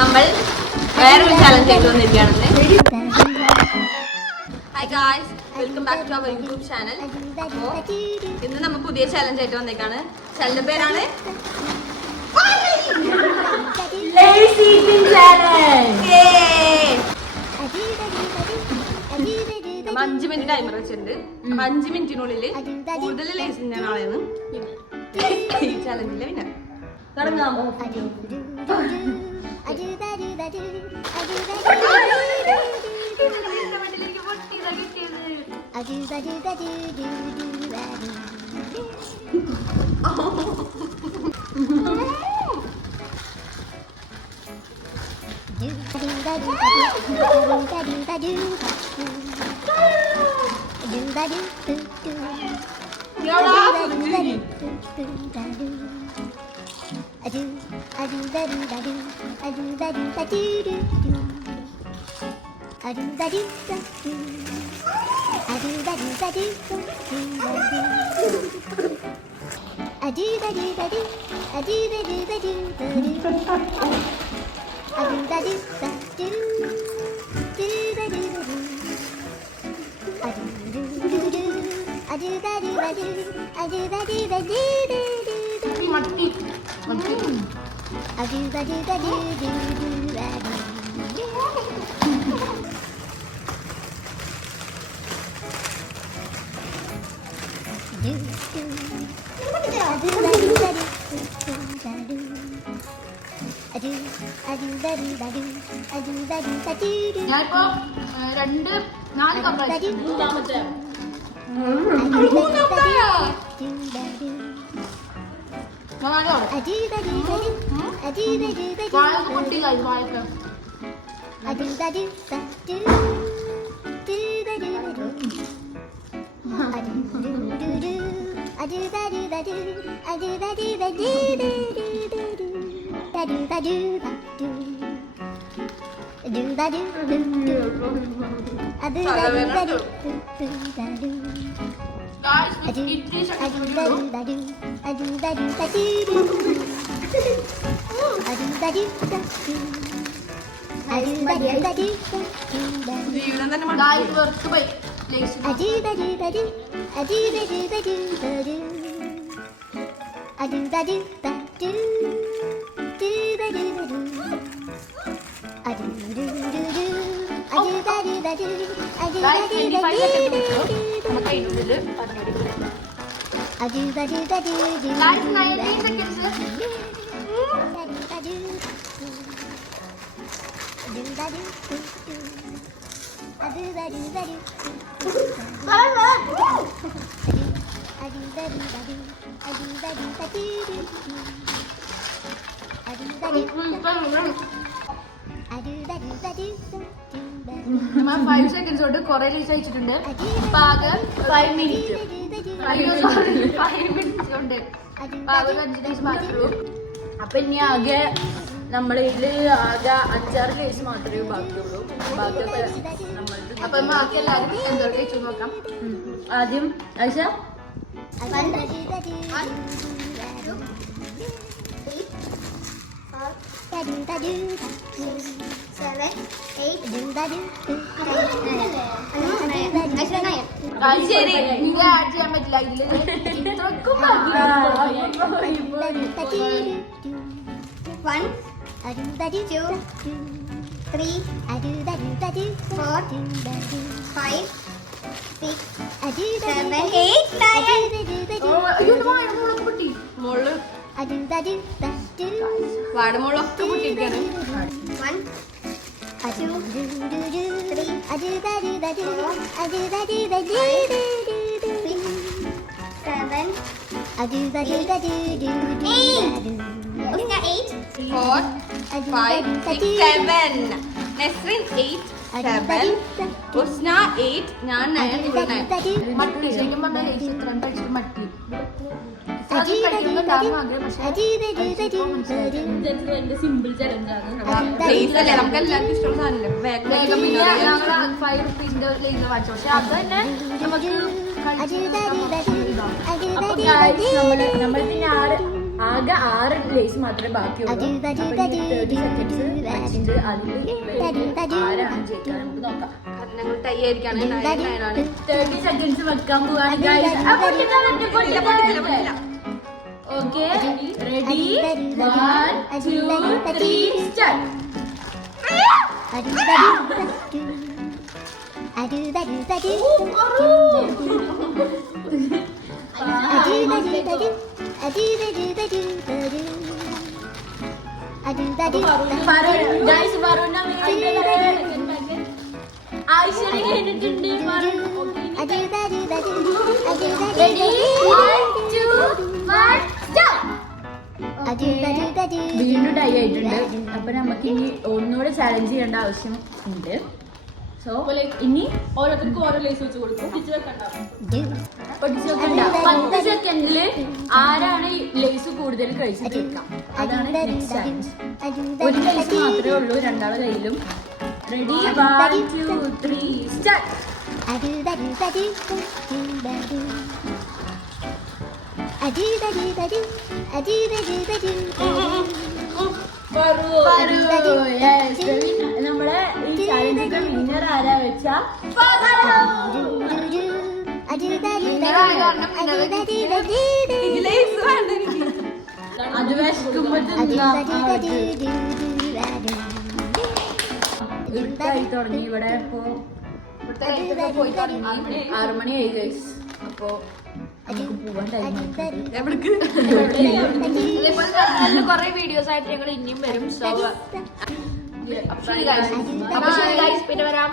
നമ്മൾ വേറൊരു ചാലഞ്ച് ആയിട്ട് വന്നിരിക്കുകയാണെന്ന്. Hi guys, welcome back to our YouTube channel. അപ്പോൾ ഇന്ന് നമ്മൾ പുതിയ ചാലഞ്ച് ആയിട്ട് വന്നേക്കാണ്. ചാനലിന്റെ പേരാണ് 5 മിനിറ്റ് ടൈമർ വെച്ചിട്ടുണ്ട്. 5 മിനിറ്റിനുള്ളിൽ കൂടുതൽ ലേസ് തിന്നാൻ ആളെയാണ് ഈ ചാലഞ്ചിലെ വിന്നർ. തുടങ്ങാമോ? ഞാനിപ്പോ 4 കപ്പ് മൂന്നാമത്തെ നമ്മൾ 5 സെക്കൻഡ്സ് കൊണ്ട് കുറെ ലീസ് അയച്ചിട്ടുണ്ട്. പാകെ 5 മിനിറ്റ് 5 മിനിറ്റ്സ് കൊണ്ട് പാകെ 5 ഡേയ്സ് മാത്രമേ. അപ്പൊ ഇനി ആകെ നമ്മളിതില് ആകെ 5-6 ഡേയ്സ് മാത്രമേ ബാക്കിയുള്ളൂ. ബാക്കിയൊക്കെ നമ്മൾ അപ്പൊ ബാക്കി എല്ലാവരും എന്തോട്ട് വെച്ചു നോക്കാം. ആദ്യം ആയിഷ ശരി, നിങ്ങൾ ആഡ് ചെയ്യാൻ പറ്റില്ല ഇതില്. ഇത്രക്കും 1 2 3 4 5 6 7 8 കുട്ടി മോള് വാടമോളൊക്കെ കുട്ടിക്കാണ്. 1 2 3 4 5 6 7 നെസ്രിൻ 8 7 ഉസ്ന 8 ഞാൻ 9 മട്ടി ശരിക്കും പറഞ്ഞാൽ ഇത്രയും കഴിച്ചിട്ട് മട്ടി. സിമ്പിൾ ചലഞ്ചാണ്. നമുക്ക് എല്ലാവർക്കും ഇഷ്ടമുള്ള സാധനമല്ലേ. 5 റുപ്പീസിന്റെ ലേസ് വാങ്ങിച്ചു. പക്ഷെ അത് തന്നെ നമുക്ക് നമ്മൾ പിന്നെ ആകെ 6 ലേസ് മാത്രമേ ബാക്കിയുള്ളൂ. 30 സെക്കൻഡ്സ് വെച്ചിട്ട് അതിൽ ആരാണ് ജയിക്കാൻ നമുക്ക് നോക്കാം. ഞങ്ങൾ തയ്യായിരിക്കാണ് 30 സെക്കൻഡ്സ് വെക്കാൻ പോവാണ് guys. Okay ready 1 2 3 start. Guys Varuna Aishwarya കഴിഞ്ഞിട്ടുണ്ട്. Ready 1 2 1 start. വീണ്ടും ടൈ ആയിട്ടുണ്ട്. അപ്പൊ നമുക്ക് ഇനി ഒന്നുകൂടെ ചാലഞ്ച് ചെയ്യേണ്ട ആവശ്യം ഉണ്ട്. സോ ഇനി ഓരോരുത്തർക്കും ഓരോ ലേസ് വെച്ച് കൊടുക്കും. പൊട്ടിച്ചു വെക്കണ്ട. 10 സെക്കൻഡില് ആരാണ് ലേസ് കൂടുതൽ കഴിച്ചിട്ട് വെക്കാം. അതാണ് നെക്സ്റ്റ് ചാലഞ്ച്. ഒരു ലേസ് മാത്രമേ ഉള്ളൂ രണ്ടാളെ കയ്യിലും. Ready 1 2 3 start. നമ്മുടെ ഈ ചാലഞ്ചിന്റെ വിന്നർ ആരാ വെച്ചാ അത് വിശക്കുമ്പോ ഇരുട്ടായി തുടങ്ങി. ഇവിടെ ഇപ്പോ 6 മണിയായി ഗൈസ്. അപ്പൊ നമുക്ക് പോവാൻ ടൈം. കുറെ വീഡിയോസ് ആയിട്ട് ഞങ്ങൾ ഇനിയും വരും. സോ അപ്പൊ ശരി ഗൈസ്, പിന്നെ വരാം.